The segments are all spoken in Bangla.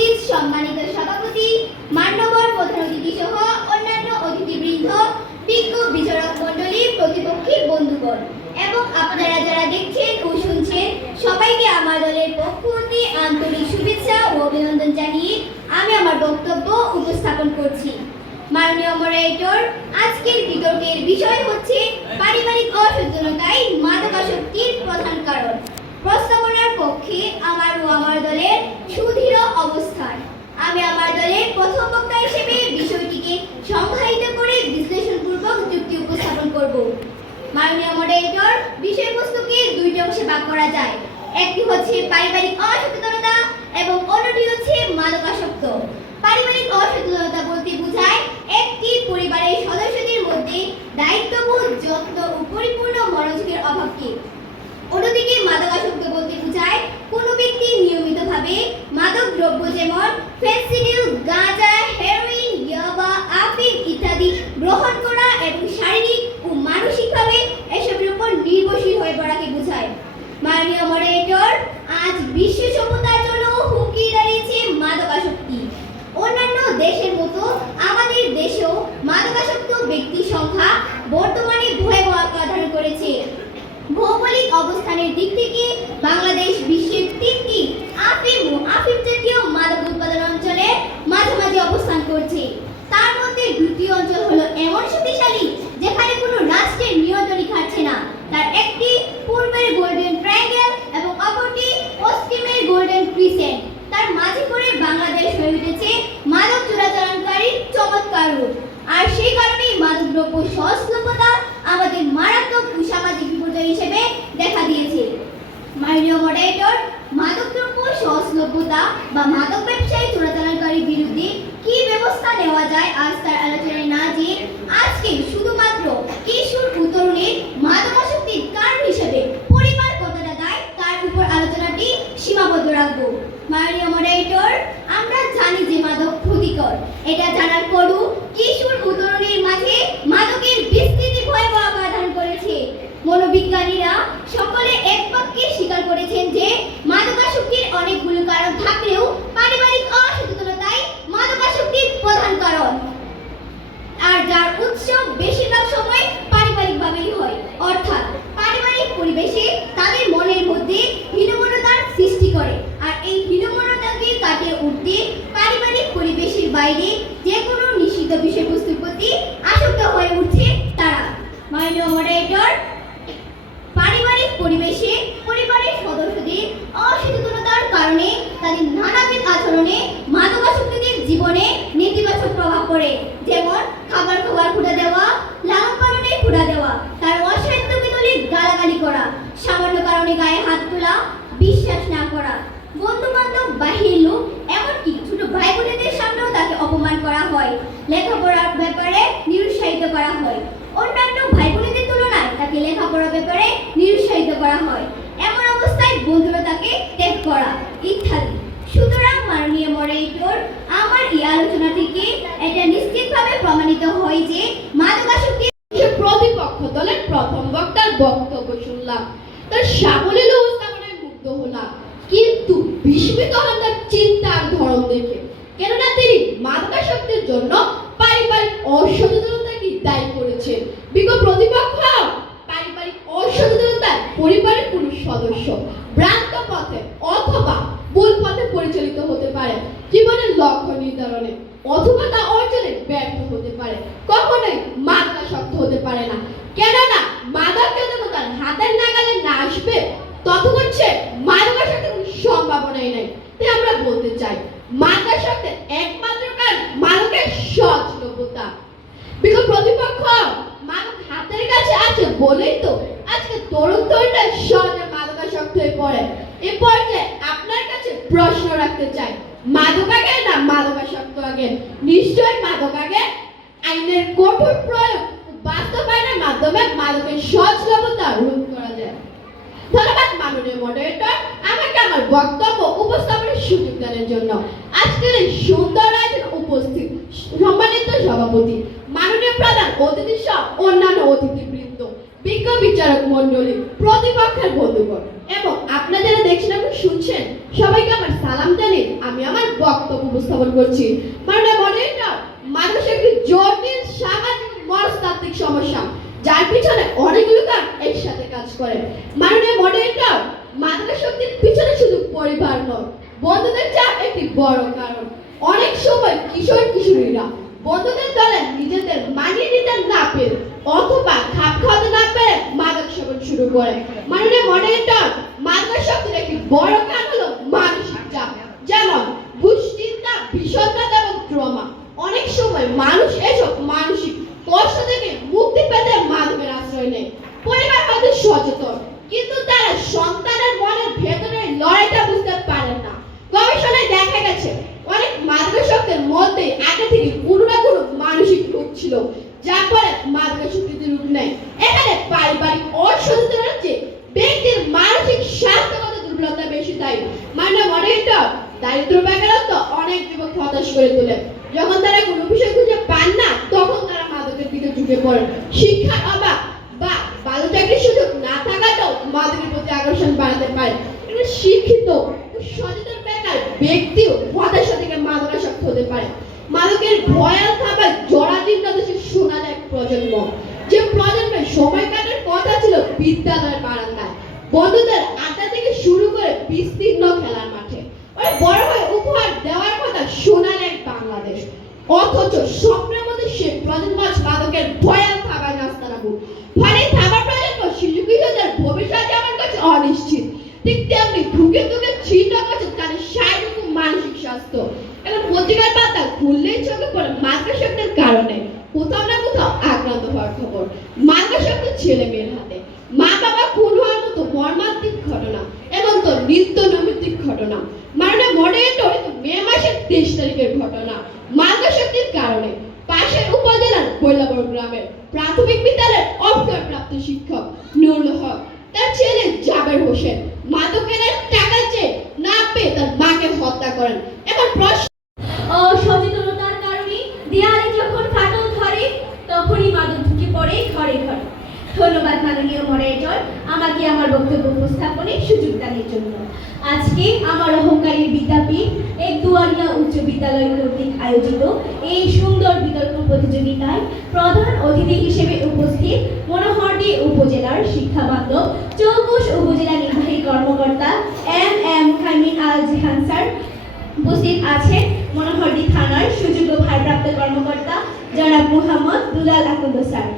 উপস্থিত সম্মানিত সভাপতি, মান্যবর প্রধান অতিথি সহ অন্যান্য অতিথিবৃন্দ, বিজ্ঞ বিচারক মণ্ডলী, প্রতিপক্ষী বন্ধুগণ এবং আপনারা যারা দেখছেন ও শুনছেন, সবাইকে আমার দলের পক্ষ হতে আন্তরিক শুভেচ্ছা ও অভিনন্দন জানিয়ে আমি আমার বক্তব্য উপস্থাপন করছি। মাননীয় মডারেটর, আজকের বিতর্কের বিষয় হচ্ছে পারিবারিক অসচেতনতাই মাদকাসক্তির প্রধান কারণ। প্রস্তাবনার পক্ষে আমার ও আমার দলের সুদৃঢ় অবস্থান। আমি আমার দলের প্রথম বক্তা হিসেবে বিষয়টিকে সংজ্ঞায়িত করে বিশ্লেষণপূর্বক যুক্তি উপস্থাপন করব। মাননীয় মডারেটর, বিষয়বস্তুকে দুইটি অংশে ভাগ করা যায়। একটি হচ্ছে পারিবারিক অসচেতনতা এবং অন্যটি হচ্ছে মাদকাসক্ত। পারিবারিক অসচেতনতা বলতে বোঝায় একটি পরিবারের সদস্যদের মধ্যে দায়িত্ববোধ, যত্ন ও পরিপূর্ণ মনোযোগের অভাবকে। অন্যদিকে মাদকাসক্ত বলতে বোঝায় কোনো ব্যক্তি নিয়মিতভাবে মাদক দ্রব্য যেমন ফেন্সিডিল, গাঁজা, হেরোইন, ইয়াবা, আফিম ইত্যাদি গ্রহণ করা এবং শারীরিক ও মানসিকভাবে এসবের উপর নির্ভরশীল হয়ে পড়াকে বোঝায়। মাননীয় মডারেটর, আজ বিশ্ব সভ্যতার জন্য হুমকি দাঁড়িয়েছে মাদকাসক্তি। অন্যান্য দেশের মতো আমাদের দেশেও মাদকাসক্ত ব্যক্তির সংখ্যা বর্তমানে ভয়াবহ আকার ধারণ করেছে। ভৌগোলিক অবস্থানের দিক থেকে বাংলাদেশ বিশ্বের তিনটি আফিম ও আফিম জাতীয় মাদক উৎপাদন অঞ্চলে মাঝামাঝি অবস্থান করছে। তার মধ্যে দুটি অঞ্চল হলো এমন শক্তিশালী যেখানে কোনো রাষ্ট্রের নিয়ন্ত্রণই খাটছে না। তার একটি পূর্বের গোল্ডেন ট্রায়াঙ্গেল এবং অপরটি পশ্চিমের গোল্ডেন ক্রিসেন্ট। তার মাঝে পড়ে বাংলাদেশ হয়ে উঠেছে মাদক চোরাচালানকারীর চমৎকার রূপ। আর সেই কারণেই মাদকদ্রব্য সহজলভ্যতা আমাদের মারাত্মক সামাজিক বিপর্যয় হিসেবে দেখা দিয়েছে। মাননীয় মডারেটর, মাদকদ্রব্য সহজলভ্যতা বা মাদক ব্যবসায়ী চোরাচালানকারীর বিরুদ্ধে কি ব্যবস্থা নেওয়া যায় আজ তার আলোচনায় না যে আজকে শুধুমাত্র কিশোর ও তরুণের মাদকাসক্তির কারণ হিসেবে পরিবার কতটা দায় তার উপর আলোচনাটি সীমাবদ্ধ রাখবো। মাননীয় মডারেটর, আমরা জানি যে মাদক ক্ষতিকর। এটা জানার পরও কিশোর ও তরুণের মাঝে মাদকের বিস্তৃতি ভয়াবহ আকার ধারণ করেছে। মনোবিজ্ঞানীরা সকলে এক বাক্যে স্বীকার করেছেন যে মাদকাসক্তির অনেকগুলো কারণ থাকলেও পারিবারিক অসচেতনতাই মাদকাসক্তির প্রধান কারণ, আর যার উৎস বেশিরভাগ সময় পারিবারিকভাবেই হয়। অর্থাৎ পারিবারিক পরিবেশে তাদের মনের মধ্যে হীনমন্যতার সৃষ্টি করে, আর এই হীনমন্যতাকে কাটিয়ে উঠতে পারিবারিক পরিবেশের বাইরে যে কোনো নিষিদ্ধ বিষয়বস্তুর প্রতি আসক্ত হয়ে উঠছে তারা। মাননীয় মডারেটর, পারিবারিক পরিবেশে পরিবারের সদস্যদের অসচেতনতার কারণে তাদের নানাবিধ আচরণে মাদকাসক্তিদের জীবনে নেতিবাচক প্রভাব পড়ে। যেমন খাবার খুঁড়া দেওয়া, লালন পালনে খুঁড়া দেওয়া, তার অসাহিত্যকে তুলে গালাগালি করা, সামান্য কারণে গায়ে হাত তোলা, বিশ্বাস না করা, বন্ধু বান্ধব, বাহির লোক, এমনকি ছোট ভাই বোনেদের সামনেও তাকে অপমান করা হয়, লেখাপড়ার ব্যাপারে নিরুৎসাহিত করা হয়, অন্যান্য ভাই বোনেদের তুলনায় তাকে লেখাপড়ার ব্যাপারে নিরুৎসাহিত করা হয়, এমন অবস্থায় বন্ধুরা তাকে ত্যাগ করা ইত্যাদি। সুতরাং মাননীয় মডারেটর, আমার এই আলোচনা থেকে এটা নিশ্চিতভাবে প্রমাণিত হয় যে মাদকাসক্তি। প্রতিপক্ষ দলের প্রথম বক্তার বক্তব্য শুনলাম, তার সাবলীল উপস্থাপনায় মুগ্ধ হলাম, কিন্তু বিস্মিত হলাম তার চিন্তার ধরন দেখে। কেননা তিনি মাদকাসক্তির জন্য পারিবারিক অসচেতনতাকে দায়ী করেছেন। বিজ্ঞ প্রতিপক্ষ পারিবারিক অসচেতনতায় পরিবারের কোন সদস্য ভ্রান্ত পথে অথবা ভুল পথে পরিচালিত হতে পারে, জীবনের লক্ষ্য নির্ধারণে অথবা তা অর্জনে ব্যর্থ হতে পারে, কখনোই মাদকাসক্ত হতে পারে না। কেননা মাদক যতক্ষণ তার হাতের নাগালে না আসবে ততক্ষণ সে মাদকাসক্তের কোনো সম্ভাবনাই নাই। তাই আমরা বলতে চাই মাদকাসক্তের একমাত্র কারণ মাদকের সহজলভ্যতা। বিগত প্রতিপক্ষ মাদক হাতের কাছে আছে বলেই তো আজকে তরুণ তরুণরা সহজে মাদকাসক্ত হয়ে পড়ে। এ পর্যায়ে আপনার কাছে প্রশ্ন রাখতে চাই, মাদক আগে না মাদকাসক্ত আগে? নিশ্চয়ই মাদক আগে। আইনের কঠোর প্রয়োগ ও বাস্তবায়নের মাধ্যমে মাদকের সহজলভ্যতা রোধ করা যায়। ধন্যবাদ মাননীয় মডারেটর, আমাকে আমার বক্তব্য উপস্থাপনের সুযোগ দেওয়ার জন্য। আজকের এই সুন্দর আয়োজনে উপস্থিত সম্মানিত সভাপতি, মাননীয় প্রধান অতিথি সহ অন্যান্য অতিথিবৃন্দ, বিজ্ঞ বিচারক মণ্ডলী, প্রতিপক্ষের বন্ধুগণ এবং আপনারা যারা দেখছেন এবং শুনছেন সবাইকে আমার সালাম জানিয়ে আমি আমার বক্তব্য উপস্থাপন করছি। মাননীয় মডারেটর, মানুষ একটি জটিল সামাজিক মনস্তাত্ত্বিক সমস্যা যার পিছনে অনেকগুলো কারণ একসাথে কাজ করে। মাননীয় মডারেটর, মাদকাসক্তির পিছনে শুধু পরিবার নয়, বন্ধুদের চাপ একটি বড় কারণ। অনেক সময় কিশোর কিশোরীরা বন্ধুদের দলে নিজেদের মানিয়ে নিতে না পেরে অথবা খাপ খাওয়াতে না পেরে মাদক সেবন শুরু করে। মাননীয় মডারেটর, মাদকাসক্তির একটি বড় কারণ হলো মানসিক চাপ, যেমন দুশ্চিন্তা, বিষণ্ণতা এবং ট্রমা। অনেক সময় মানুষ এসব মানসিক কষ্ট থেকে মুক্তি পেতে মাদকের আশ্রয় নেয়। পরিবার হয়তো সচেতন, কিন্তু তারা সন্তানের মনের ভেতরের লড়াইটা বুঝতে পারেন না। গবেষণায় দেখা গেছে অনেক মাদকাসক্তের মধ্যে আগে থেকে কোনো না কোনো মানসিক রোগ ছিল, যা পরে মাদকাসক্তিতে রূপ নেয়। এখানে পারিবারিক অসচেতনতার চেয়ে ব্যক্তির মানসিক স্বাস্থ্যগত দুর্বলতা বেশি দায়ী। মাননীয় মডারেটর, দারিদ্র বেকারত্ব অনেক যুবক হতাশ করে তোলে। যখন তারা কোনো বিষয় খুঁজে পান না, তখন তারা মাদকের দিকে ঝুঁকে পড়েন। শিক্ষার অভাব বা ভালো চাকরির সুযোগ না থাকাটাও মাদকের প্রতি আকর্ষণ বাড়াতে পারে। কিন্তু শিক্ষিত ও সচেতন বেকার ব্যক্তিও হতাশা থেকে মাদকাসক্ত হতে পারে। মাদকের ভয়াল থাবায় জরাজীর্ণ দেশে শোনা যায় প্রজন্ম, যে প্রজন্মের সময় কাটার কথা ছিল বিদ্যালয়ের বারান্দায়, বন্ধুদের আড্ডা থেকে শুরু করে বিস্তীর্ণ খেলার মাঠে। ওই বড় হয়ে উপহার দেওয়ার কথা শোনা যায় বাংলাদেশ, অথচ স্বপ্নের মধ্যে সে প্রজন্ম মাদকের ভয়াল থাবায় নাস্তানাবু। ফলে থাবার প্রজন্ম শিশু কিশোরদের ভবিষ্যৎ যেমন কাছে অনিশ্চিত, ঠিক তেমনি ধুকে ধুকে ছিন্ন করছে তাদের শারীরিক ও মানসিক স্বাস্থ্য। এখন পত্রিকার পাতা খুললেই চোখে পড়ে মাদকাসক্তের কারণে কোথাও না কোথাও আক্রান্ত হওয়ার খবর। মাদকাসক্ত ছেলে মেয়ের হাতে মা বাবা খুন হওয়ার মতো মর্মান্তিক ঘটনা এবং তো নিত্য নৈমিত্তিক ঘটনা। মাননীয় মডারেটর, মে মাসের 23 তারিখের ঘটনা। মাদকাসক্তির কারণে পাশের উপজেলার কৈলাবর গ্রামের প্রাথমিক বিদ্যালয়ের অবসরপ্রাপ্ত শিক্ষক নুরুল হক তার ছেলে জাবের হোসেন মাদক কেনার টাকা চেয়ে না পেয়ে তার মাকে হত্যা করেন। এখন প্রশ্ন, অসচেতনতার কারণে দেয়ালে যখন ফাটল ধরে তখনই মাদক ঢুকে পড়ে ঘরে ঘরে। ধন্যবাদ মাননীয় মডারেটর, আমাকে আমার বক্তব্য উপস্থাপনের সুযোগ দেওয়ার জন্য। আজকে আমার অহংকারী বিদ্যাপীঠ এক দুয়ারিয়া উচ্চ বিদ্যালয় কর্তৃক আয়োজিত এই সুন্দর বিতর্ক প্রতিযোগিতায় প্রধান অতিথি হিসেবে উপস্থিত মনোহরদী উপজেলার শিক্ষা বান্ধব চৌকুশ উপজেলা নির্বাহী কর্মকর্তা এম খামিন আল জিহান স্যার, উপস্থিত আছেন মনোহরদী থানার সুযোগ্য ভারপ্রাপ্ত কর্মকর্তা জনাব মোহাম্মদ দুলাল আকন্দ স্যার।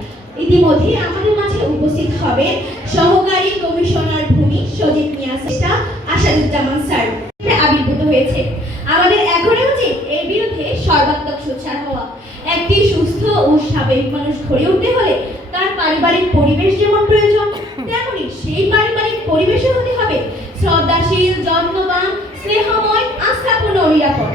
ইতিমধ্যে আমাদের মাঝে উপস্থিত হবে সহকারী কমিশনার ভূমি সজীব মিয়া স্যার, আসাদুজ্জামান স্যার আবির্ভূত হয়েছে। আমাদের এখন উচিত এর বিরুদ্ধে সর্বাত্মক সোচ্চার হওয়া। একটি সুস্থ ও স্বাভাবিক মানুষ গড়ে উঠতে হলে তার পারিবারিক পরিবেশ যেমন প্রয়োজন, তেমনি সেই পারিবারিক পরিবেশে হতে হবে শ্রদ্ধাশীল, যত্নবান, স্নেহময়, আস্থাপূর্ণ ও নিরাপদ।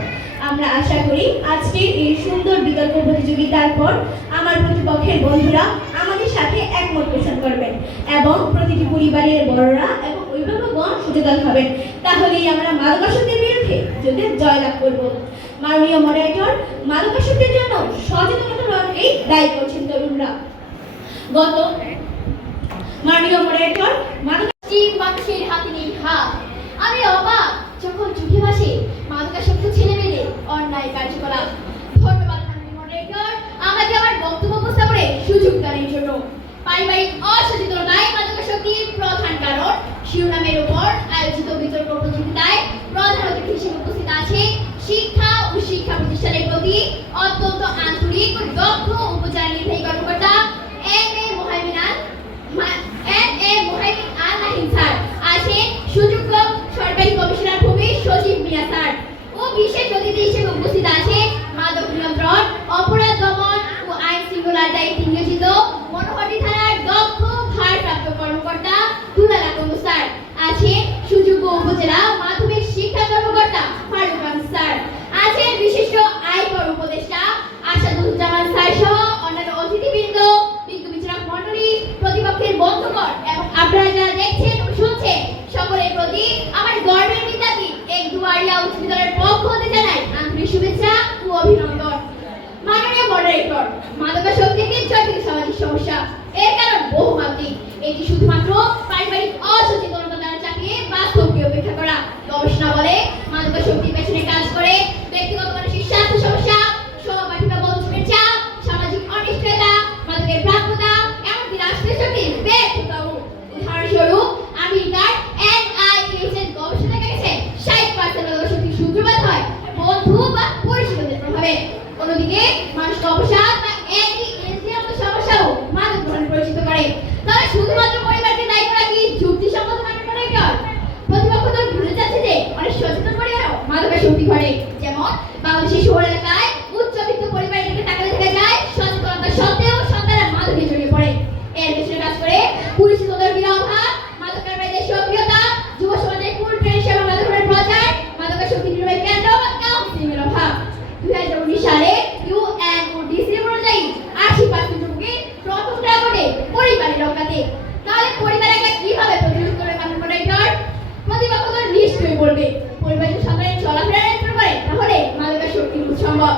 আমরা আশা করি আজকের এই সুন্দর বিতর্ক প্রতিযোগিতার পর আমার প্রতিপক্ষের বন্ধুরা আমাদের সাথে একমত পোষণ করবেন এবং প্রতিটি পরিবারের বড়রা এবং অভিভাবকগণ সচেতন হবেন। তাহলেই আমরা মাদকাসক্তির বিরুদ্ধে যুদ্ধে জয়লাভ করব। মাননীয় মডারেটর, মাদকাসক্তির জন্য সচেতনতা এই দায়ী করছেন তরুণরা। মাননীয় মডারেটর, মাদকাসক্তি মানুষের হাতে নেই হাত। আমি অবাক যখন চোখে ভাসে মাদকাসক্ত ছেলেমেয়েদের অন্যায় কার্যকলাপ। ধন্যবাদ মাননীয় মডারেটর, আমাকে আমার বক্তব্য উপস্থাপনের সুযোগ দেওয়ার জন্য। পারিবারিক অসচেতনতাই মাদকাসক্তির প্রধান কারণ শিরোনামের উপর আয়োজিত বিতর্ক প্রতিযোগিতায় প্রধান অতিথি হিসেবে উপস্থিত আছে শিক্ষা ও শিক্ষা প্রতিষ্ঠানের প্রতি অত্যন্ত আন্তরিক ও দক্ষ উপজেলা নির্বাহী কর্মকর্তা M A Mohaimin Al Nahin sir, আছেন সুযোগ্য সরকারি কমিশনার ভূমি সজীব মিয়া স্যার ও বিশেষ অতিথি হিসেবে উপস্থিত আছে মাদক নিয়ন্ত্রণ, অপরাধ দমন ও আইন শৃঙ্খলার দায়িত্বে নিয়োজিত মনোহরদী থানার দক্ষ ভারপ্রাপ্ত কর্মকর্তা দুলাল আকন্দ স্যার, আছেন সুযোগ্য উপজেলা মাধ্যমিক শিক্ষা কর্মকর্তা ফারুক স্যার, আছেন বিশিষ্ট আয়কর উপদেষ্টা আসাদুজ্জামান স্যার সহ অন্যান্য অতিথিবৃন্দ, বিজ্ঞ বিচারক মণ্ডলী, প্রতিপক্ষের বন্ধুগণ এবং আপনারা যারা দেখছেন ও শুনছেন সকলের প্রতি আমার গর্বের বিদ্যাপীঠ এক দুয়ারিয়া উচ্চ বিদ্যালয়ের পক্ষ হতে জানাই আন্তরিক শুভেচ্ছা ও অভিনন্দন। মাননীয় মডারেটর, মাদকাসক্তি একটি জটিল সামাজিক সমস্যা। এর কারণ বহুমাত্রিক। এটি শুধুমাত্র পারিবারিক অসচেতনতা দ্বারা চাপিয়ে ঘটে। যেমন বাংলাদেশের শহর এলাকায় উচ্চবিত্ত পরিবারের দিকে তাকালে দেখা যায় সচেতনতা সত্ত্বেও সন্তানরা মাদকে জড়িয়ে পড়ে। এর পেছনে কাজ করে পুলিশি তদারকির অভাব, মাদক কারবারিদের সক্রিয়তা, যুব সমাজের ফুল ট্রেন সেবা মাদকের প্রচার, মাদকাসক্তি নির্মূল কেন্দ্র বা কাউন্সিলিং এর অভাব। 2019 সালে ইউএনওডিসি অনুযায়ী 80% যুবকই প্রথম টার্গেটে পরিবারের রক্ষাতে। তাহলে পরিবার একা কিভাবে প্রতিরোধ করে মাদক মডারেটর? প্রতিপক্ষ তো নিশ্চয়ই বলবে পরিবারের সন্তানের চলাফেরা নিয়ন্ত্রণ করে, তাহলে মাদকাসক্তি সম্ভব।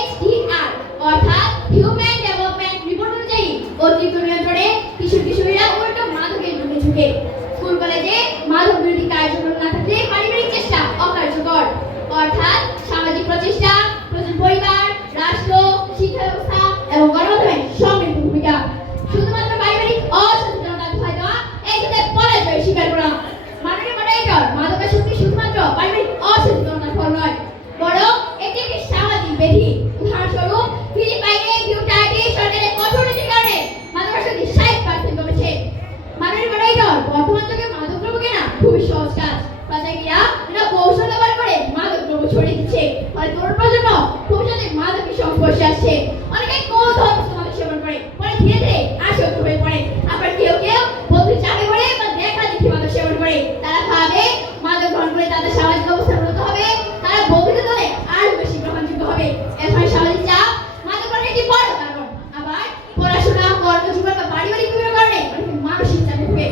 HDR অর্থাৎ হিউম্যান ডেভেলপমেন্ট রিপোর্ট অনুযায়ী অতিরিক্ত নিয়ন্ত্রণে কিশোরীরা উল্টো মাদকের যুগে ঝুঁকে। স্কুল কলেজে মাদক বিরোধী কার্যক্রম না থাকলে পারিবারিক চেষ্টা অকার্যকর। অর্থাৎ সামাজিক প্রচেষ্টা, প্রয়োজন পরিবার, রাষ্ট্র, শিক্ষা ব্যবস্থা এবং গণমাধ্যমের সম্মিলিত ভূমিকা। শুধুমাত্র পারিবারিক অসচেতনতা ধোয়া দেওয়া এই ক্ষেত্রে পরাজয় স্বীকার করা। মাননীয় মডারেটর, মাদকাসক্তি শুধুমাত্র পারিবারিক অসচেতনতার ফল নয়, বরং এটি একটি সামাজিক ব্যাধি। উদাহরণস্বরূপ ফিলিপাইনে বিউটাইডে সরকারের কঠোর নীতির কারণে মাদকাসক্তি 60% কমেছে। মাননীয় মডারেটর, বর্তমান যুগে মাদক দ্রব্য কেনা খুবই সহজ কাজ। পাচারকারীরা এটা কৌশল ব্যবহার করে মাদক দ্রব্য ছড়িয়ে দিচ্ছে, ফলে তরুণ প্রজন্ম ভবিষ্যতে মাদকের সংস্পর্শে আসছে। অনেকে কৌতূহলবশত মাদক সেবন করে, পরে ধীরে ধীরে আসক্ত হয়ে পড়ে। আবার কেউ কেউ বন্ধুর চাপে পড়ে বা দেখা দেখি মাদক সেবন করে। তারা ভাবে মাদক গ্রহণ করে তাদের সামাজিক অবস্থা উন্নত হবে, তারা বন্ধুদের দলে আরো বেশি গ্রহণযোগ্য হবে। এখন সামাজিক চাপ মাদক গ্রহণের একটি বড় কারণ। আবার পড়াশোনা, কর্মজীবন বা পারিবারিক বিভিন্ন কারণে অনেকে মানসিক চাপে ভোগে।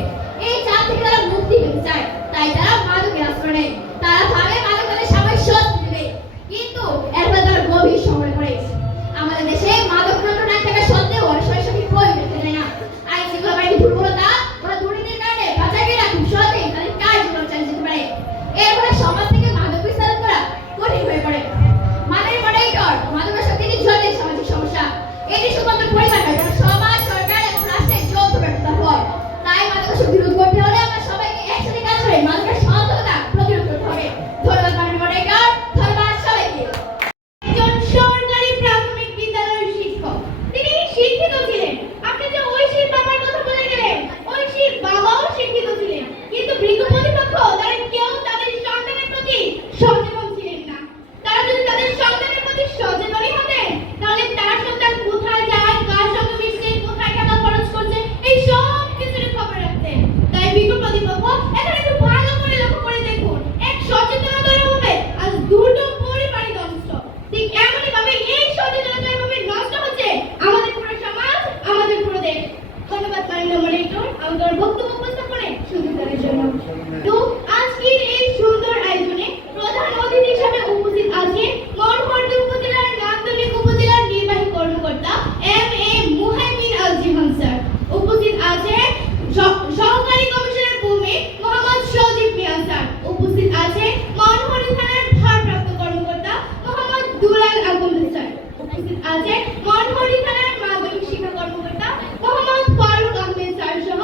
এই চাপ থেকে তারা মুক্তি পেতে চায়, তাই তারা মাদকের আশ্রয় নেয়। তারা ভাবে মাদক তাদের সাময়িক স্বস্তি দেবে, কিন্তু এরপর তারা গভীর সংকটে পড়ে। আমাদের দেশে মাদক নিয়ন্ত্রণ না থাকা সত্ত্বেও অনেক সময় সঠিক প্রয়োগ দেখা যায় না। আইন শৃঙ্খলা বাহিনীর দুর্বলতা বা দুর্নীতির কারণে পাচারকারীরা খুব সহজেই তাদের কার্যক্রম চালিয়ে যেতে পারে। এর ফলে সমাজ থেকে মাদক বিস্তার করা কঠিন হয়ে পড়ে। মাননীয় মডারেটর, মাদকাসক্তি একটি জটিল সামাজিক সমস্যা। এটি শুধুমাত্র পরিবার নয়, বরং সমাজ, সরকার এবং রাষ্ট্রের যৌথ ব্যর্থতার ফল। তাই মাদকাসক্তি রোধ করতে হলে আমরা সবাইকে একসাথে কাজ করে মাদকের সচেতনতা প্রতিরোধ করতে হবে। ধন্যবাদ মাননীয় মডারেটর, ধন্যবাদ সবাইকে। একজন সরকারি প্রাথমিক বিদ্যালয়ের শিক্ষক, তিনি শিক্ষিত ছিলেন। আপনি যে ঐশীর বাবার কথা বলে গেলেন, ঐশীর বাবাও শিক্ষিত ছিলেন, কিন্তু বৃদ্ধ প্রতিপক্ষ তারা কেউ তাদের সন্তানের প্রতি সচেতন ছিলেন না। তারা যদি তাদের সন্তানের প্রতি সচেতনই হতেন, তাহলে তার সন্তান কোথায় যায়, কার সঙ্গে মিশছে, কোথায় টাকা খরচ করছে, এই সব কিছুর খবর রাখতেন। তাই বৃদ্ধ প্রতিপক্ষ এখন একটু ভালো করে লক্ষ্য করে দেখুন, এক সচেতনতার অভাবে আজ দুটো পরিবারই ধ্বংস। ঠিক এমনই ভাবে এই সচেতনতার অভাবে নষ্ট হচ্ছে আমাদের পুরো সমাজ, আমাদের পুরো দেশ। ধন্যবাদ মাননীয় মডারেটর আমাদের বক্তব্য উপস্থাপনের সুযোগ দেওয়ার জন্য। তো আজকের এই সুন্দর আয়োজনে প্রধান অতিথি হিসেবে উপস্থিত আছে মনোহরদী উপজেলার নান্দনিক উপজেলার নির্বাহী কর্মকর্তা MA মুহাইমিন আল জিহান স্যার। উপস্থিত আছে সহকারী কমিশনার ভূমি মোহাম্মদ সজীব মিয়া স্যার। উপস্থিত আছে মনোহরদী থানার ভারপ্রাপ্ত কর্মকর্তা মোহাম্মদ দুলাল আহমদ স্যার। উপস্থিত আছে মনোহরদী থানার মাধ্যমিক শিক্ষা কর্মকর্তা মোহাম্মদ ফারুক আহমেদ স্যার সহ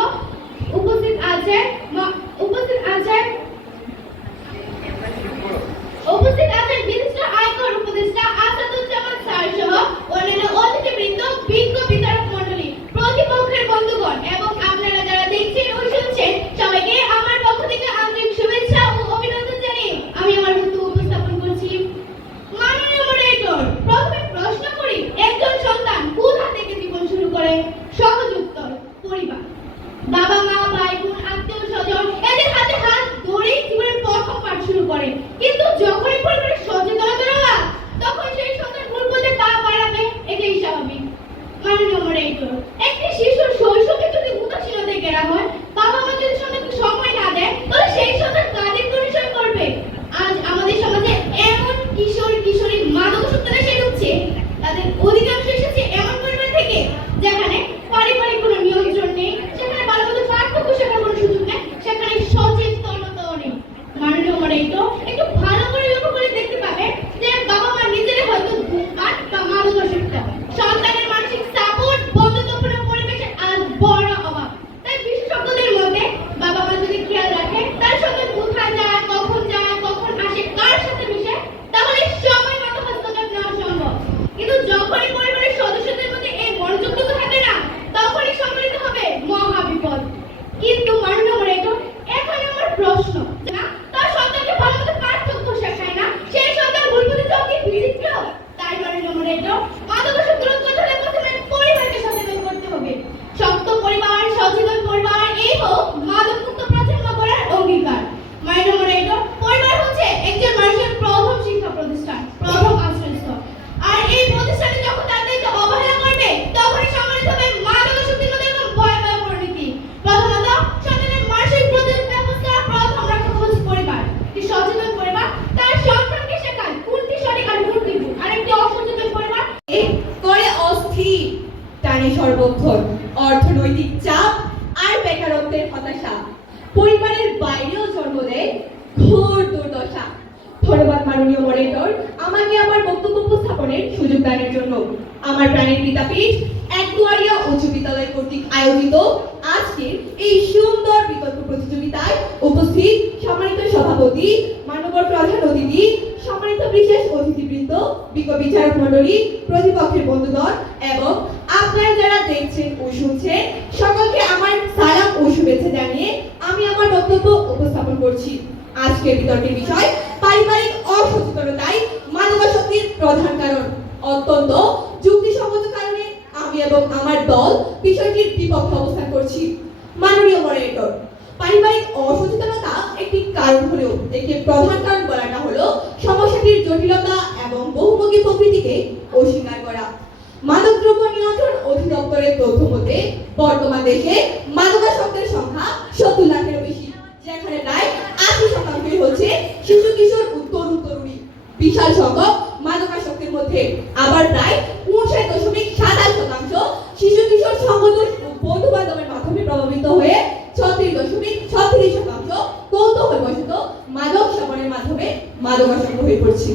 সর্বক্ষণ, অর্থনৈতিক চাপ আর বেকারত্বের হতাশা পরিবারের বাইরেও জন্ম দেয় ঘোর দুর্দশা। ধন্যবাদ মাননীয় মডারেটর, আমাকে আমার বক্তব্য উপস্থাপনের সুযোগ দানের জন্য। আমার প্রাণের বিদ্যাপীঠ একদুয়ারিয়া উচ্চ বিদ্যালয় কর্তৃক আয়োজিত আজকের এই সুন্দর বিতর্ক প্রতিযোগিতায় উপস্থিত সম্মানিত সভাপতি, মাননীয় প্রধান অতিথি, সম্মানিত বিশেষ অতিথিবৃন্দ, বিজ্ঞ বিচারক মণ্ডলী, প্রতিপক্ষের বন্ধুগণ এবং আপনারা যারা দেখছেন ও শুনছেন, সকলকে আমার সালাম ও শুভেচ্ছা জানিয়ে আমি আমার বক্তব্য উপস্থাপন করছি। আজকের বিতর্কের বিষয় পারিবারিক অসচেতনতাই মাদকাসক্তির প্রধান কারণ। অত্যন্ত যুক্তিসঙ্গত কারণে আমি এবং আমার দল বিষয়টির বিপক্ষে অবস্থান করছি। মাননীয় মডারেটর, পারিবারিক অসচেতনতা একটি কারণ হলেও একে প্রধান কারণ বলাটা হলো সমস্যাটির জটিলতা এবং বহুমুখী প্রকৃতিকে অস্বীকার করা। মাদকদ্রব্য নিয়ন্ত্রণ অধিদপ্তরের তথ্য মতে বর্তমান দেশে মাদকাসক্তের সংখ্যা 70 লাখেরও বেশি, যেখানে প্রায় 80% হচ্ছে শিশু কিশোর ও তরুণ তরুণী। বিশাল সংখ্যক মাদকাসক্তের মধ্যে আবার প্রায় 59.27% শিশু কিশোর সংগঠন ও বন্ধু বান্ধবের মাধ্যমে প্রভাবিত হয়ে 36.36% কৌতূহলবশত মাদক সেবনের মাধ্যমে মাদকাসক্ত হয়ে পড়ছে।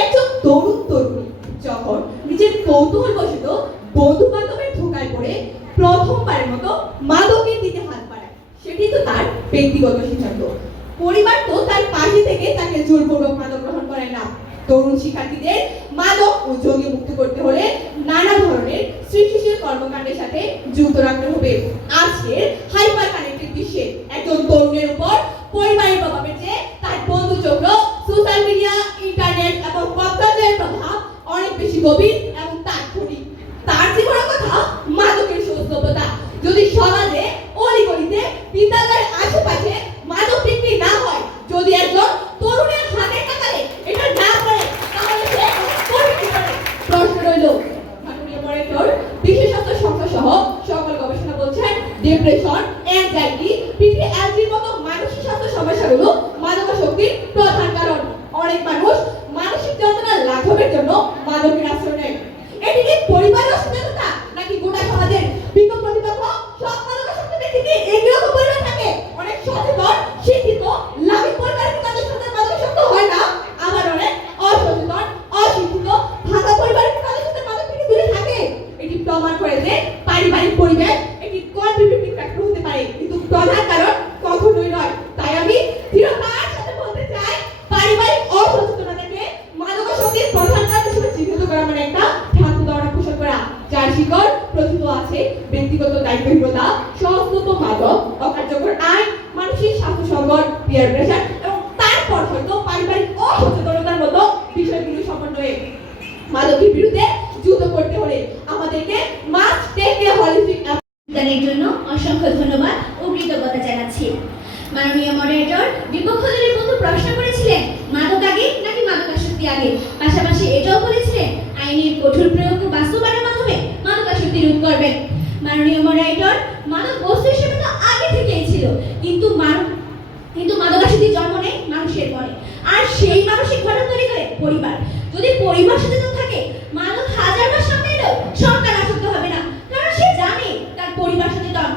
একজন তরুণ তরুণী যখন নিজের কৌতূহলবশত বন্ধু বান্ধবের ধোঁকায় পড়ে প্রথমবারের মতো মাদকের দিকে হাত বাড়ায়, সেটি তো তার ব্যক্তিগত সিদ্ধান্ত। পরিবার তো তার পাশে থেকে তাকে জোরপূর্বক মাদক গ্রহণ করে না। তরুণ শিক্ষার্থীদের মাদক ও জঙ্গি মুক্ত করতে হলে নানা ধরনের সৃষ্টিশীল কর্মকাণ্ডের সাথে যুক্ত রাখতে হবে। আজকের হাইপার কানেক্টেড বিশ্বে একজন তরুণের উপর পরিবারের প্রভাবের চেয়ে তার বন্ধু চক্র, সোশ্যাল মিডিয়া, ইন্টারনেট এবং পপকালচারের প্রভাব অনেক বেশি গভীর এবং তাৎক্ষণিক। তার জীবনের কথা মাদকের সৌজন্যতা। যদি সমাজে অলিগলিতে বিদ্যালয়ের আশেপাশে মাদক বিক্রি না হয়, যদি একজন তরুণের হাতে টাকালে এটা না করে, তাহলে সে করবে কি করে? প্রশ্ন রইল। মাননীয় মডারেটর, বিশেষজ্ঞ সংস্থা সহ সকল গবেষণা বলছেন ডিপ্রেশন, অ্যাংজাইটি, পিটিএসডির মতো মানসিক স্বাস্থ্য সমস্যাগুলো মাদকাসক্তির প্রধান কারণ। অনেক মানুষ মানসিক যন্ত্রণা লাঘবের জন্য মাদকের আশ্রয় নেয়। এটি কি পরিবারের অসচেতনতা নাকি গোটা সমাজের? বিজ্ঞ প্রতিপক্ষ সব মাদকাসক্ত ব্যক্তিকে একই রকম পরিবার থাকে। অনেক সচেতন, শিক্ষিত, লাভী পরিবারের তাদের সাথে মাদকাসক্ত হয় না, আবার অনেক অসচেতন, অশিক্ষিত, ভাঙা পরিবারের তাদের সাথে মাদক থেকে দূরে থাকে। এটি প্রমাণ করে যে পারিবারিক পরিবেশ একটি কন্ট্রিবিউটিং ফ্যাক্টর হতে পারে, কিন্তু প্রধান কারণ কখনোই নয়। তাই আমি দৃঢ়তার সাথে বলতে চাই, পারিবারিক অসচেতনতাকে মাদকাসক্তির প্রধান কারণ হিসেবে চিহ্নিত করা মানে একটা ভ্রান্ত ধারণা পোষণ করা, যার শিকড় প্রথিত আছে ব্যক্তিগত দায়িত্বহীনতা, সহজলভ্য মাদক, অকার্যকর আইন, মানসিক স্বাস্থ্য সংকট, পিয়ার প্রেশার এবং তারপর হয়তো পারিবারিক অসচেতনতার মতো বিষয়গুলো সমন্বয়ে। মাদকের বিরুদ্ধে যুদ্ধ করতে হলে আমাদেরকে মাস্ট টেক এ হলিস্টিক দানের জন্য অসংখ্য ধন্যবাদ ও কৃতজ্ঞতা জানাচ্ছি। মাননীয় মডারেটর, বিপক্ষ দলের বন্ধু প্রশ্ন করেছিলেন মাদক আগে নাকি মাদকাসক্তি আগে, পাশাপাশি এটাও বলেছিলেন আইনের কঠোর প্রয়োগ ও বাস্তবায়নের মাধ্যমে মাদকাসক্তি রোধ করবেন। মাননীয় মডারেটর, মাদক বস্তু হিসেবে তো আগে থেকেই ছিল, কিন্তু মাদকাসক্তি জন্ম নেয় মানুষের পরে, আর সেই মানসিক ঘটনা তৈরি করে পরিবার। যদি পরিবার সচেতন থাকে, মাদক হাজারবার সামনে এলেও সন্তান আসক্ত হবে না, কারণ সে জানে তার পরিবার সচেতন।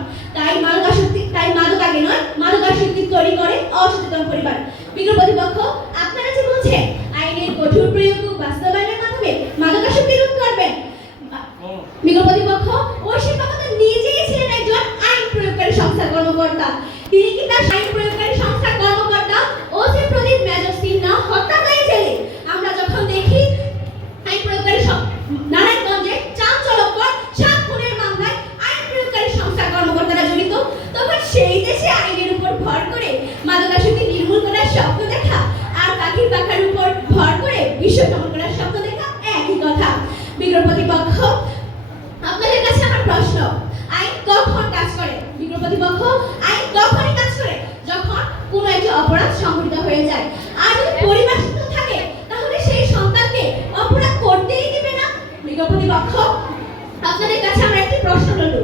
তাই মাদক আগে নয়, মাদকাসক্তি তৈরি করে অসচেতন পরিবার। বিজ্ঞ প্রতিপক্ষ, আপনারা যে বলছেন আইনের কঠোর প্রয়োগ ও বাস্তবায়নের মাধ্যমে মাদকাসক্তি রোধ করবেন, বিজ্ঞ প্রতিপক্ষ ওই শিক্ষকতা নিজেই ছিলেন একজন আইন প্রয়োগকারী সংস্থার কর্মকর্তা। তিনি কি তার আইন প্রয়োগকারী সংস্থার কর্মকর্তা ওসি প্রদীপ মেজর সিনহা হত্যাকারী জেলে আমরা যখন দেখি আইন প্রয়োগকারী নারায়ণগঞ্জে চাঞ্চল্যকর 7 খুনের মামলায় আইন প্রয়োগকারী সংস্থার কর্মকর্তারা জড়িত, তখন সেই দেশে আইনের উপর ভর করে মাদকাসক্তি নির্মূল করার স্বপ্ন দেখা আর পাখির পাখার উপর ভর করে বিশ্ব দমন করার স্বপ্ন দেখা একই কথা। বিজ্ঞ প্রতিপক্ষ, আপনাদের কাছে আমার প্রশ্ন, আইন কখন কাজ করে? বিজ্ঞ প্রতিপক্ষ, আইন তখনই কাজ করে যখন কোনো একটি অপরাধ সংঘটিত হয়ে যায়। আর যদি পরিবার সুস্থ থাকে, তাহলে সেই সন্তানকে অপরাধ করতেই দিবে না। বিজ্ঞ প্রতিপক্ষ, আপনাদের কাছে আমার একটি প্রশ্ন রইল,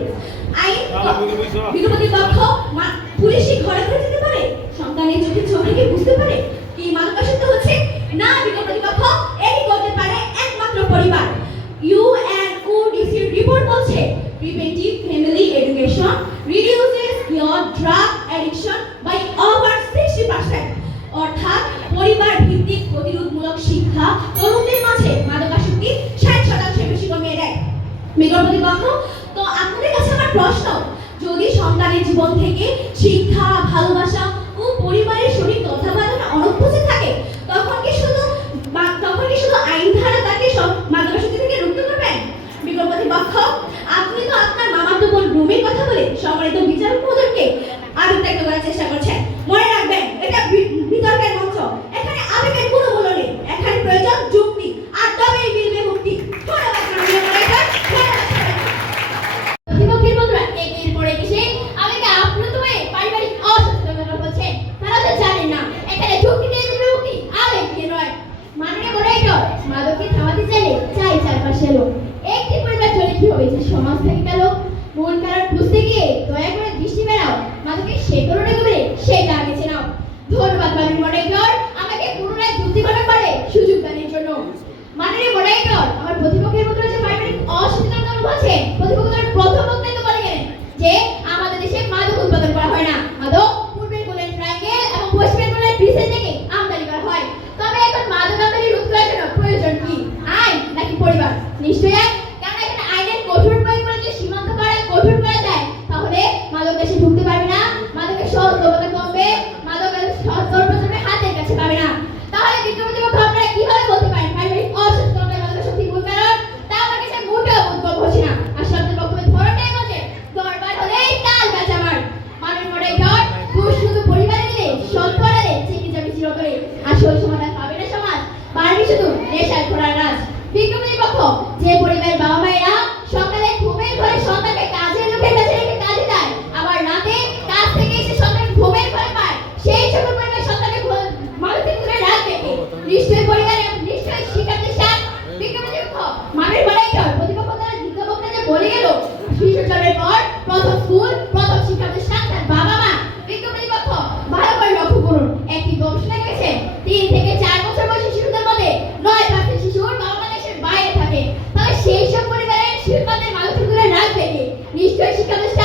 আইন বিজ্ঞ প্রতিপক্ষ, পুলিশই ঘরে ঘরে যেতে পারে? সন্তানের চোখে চোখ রেখে বুঝতে পারে কি মাদকাসক্ত হচ্ছে? না বিজ্ঞ প্রতিপক্ষ, এটি করতে পারে একমাত্র পরিবার। ইউএনওডিসির রিপোর্ট বলছে preventive family education reduces your drug addiction by over 60%. অর্থাৎ পরিবার ভিত্তিক প্রতিরোধমূলক শিক্ষা তরুণদের মাঝে মাদকাসক্তি 60% বেশি কমিয়ে দেয়। বিকল্প প্রতিপক্ষ, তো আপনাদের কাছে আমার প্রশ্ন, যদি সন্তানের জীবন থেকে শিক্ষা, ভালোবাসা ও পরিবারের সঠিক তত্ত্বাবধান অনুপস্থিত থাকে, তখন কি শুধু আইন ধারা তাকে সব মাদকাসক্তি থেকে মুক্ত করবেন? বিকল্প প্রতিপক্ষ, আপনি তো আপনার মামাতো বোন রুমির কথা বলে সম্মানিত বিচারক মহোদয়কে আবেগ করার চেষ্টা করছেন। মনে রাখবেন, এটা বিতর্কের মঞ্চ, এখানে আবেগের কোনো মূল্য নেই, এখানে প্রয়োজন যুক্তি, আর তবেই মিলবে মুক্তি। ধন্যবাদ মাননীয় মডারেটর, ধন্যবাদ সবাইকে। প্রতিপক্ষের বন্ধুরা একের পর এক এসে আমাকে আপ্লুত হয়ে পারিবারিক অসচেতনতা বলছে। তারা তো জানেন না এখানে যুক্তি দিয়ে মিলবে মুক্তি, আবেগ দিয়ে নয়। মাননীয় মডারেটর, মাদককে থামাতে চাইলে চাই চারপাশে লোক। একটি পরিবার চলে কি হবে যে সমাজ থেকে গেল? মূল কারণ বুঝতে গিয়ে দয়া করে দৃষ্টি বেরাও, মাদকের শেকড়ে গভীরে সেটা বেছে নাও। ধন্যবাদ মাননীয় মডারেটর, আমাকে পুনরায় যুক্তি গঠন করে সুযোগ দানের জন্য। মাননীয় মডারেটর, আমার প্রতিপক্ষের মধ্যে যে পারিবারিক অসচেতনতা বলছে, প্রতিপক্ষের প্রথম বক্তব্য বলে গেলেন যে আমাদের দেশে মাদক উৎপাদন করা হয় না, মাদক পূর্বের গোল্ডেন ট্রায়াঙ্গেল এবং পশ্চিমের গোল্ডেন ব্রিজের থেকে আমদানি করা হয়। তবে এখন মাদক আমদানি রোধ করার জন্য প্রয়োজন কি? আইন নাকি পরিবার? নিশ্চয়ই আইন, কারণ এখানে আইনের কঠোর প্রয়োগ করে যে সীমান্ত করা কঠোর করা যায়, তাহলে মাদক দেশে ঢুকতে পারবে না, মাদকের সহজলভ্যতা কমবে, মাদকের সর্বপ্রথমে হাতের কাছে পাবে না। তাহলে দ্বিতীয় প্রতিপক্ষ আপনারা কিভাবে বলতে পারেন পারিবারিক অসচেতনতা মাদকাসক্তির মূল কারণ? তা আমার কাছে মোটেও বোধগম্য হচ্ছে না। আর শব্দের বক্তব্যের ধরনটাই বলছে দরবার হলেই তাল বেচামার। মাননীয় মডারেটর, ঘুষ শুধু পরিবারে দিলে স্বল্প আড়ালে চেপে যাবে চিরতরে, আসল সমাধান পাবে না সমাজ, পারবে শুধু নেশার ঘোড়ার রাজ। বিজ্ঞ প্রতিপক্ষ, যে পরিবারের বাবা মায়েরা সকালে ঘুমের ঘরে সন্তানকে কাজের লোকের কাছে রেখে কাজে যায়, আবার রাতে কাজ থেকে এসে সন্তান ঘুমের ঘরে পায়, সেই সকল পরিবার সন্তানকে মানসিক দূরে রাখবে কে? নিশ্চয়ই পরিবারে, নিশ্চয়ই শিক্ষার্থীর সাথ। বিজ্ঞ প্রতিপক্ষ, মাননীয় মডারেটর, প্রতিপক্ষ তারা দ্বিতীয় বক্তা যে বলে গেল শিশু জন্মের পর প্রথম স্কুল, প্রথম শিক্ষার্থীর সাথ তার বাবা মা। বিজ্ঞ প্রতিপক্ষ, ভালো করে লক্ষ্য করুন, একটি গবেষণা গেছে 3 থেকে 4 বছর বয়সী শিশুদের মধ্যে 9% শিশুর বাবা মা দেশের বাইরে থাকে। তাহলে সেই সব পরিবারের শিশুদের মানসিক দূরে রাখবে কে? নিশ্চয়ই শিক্ষার্থীর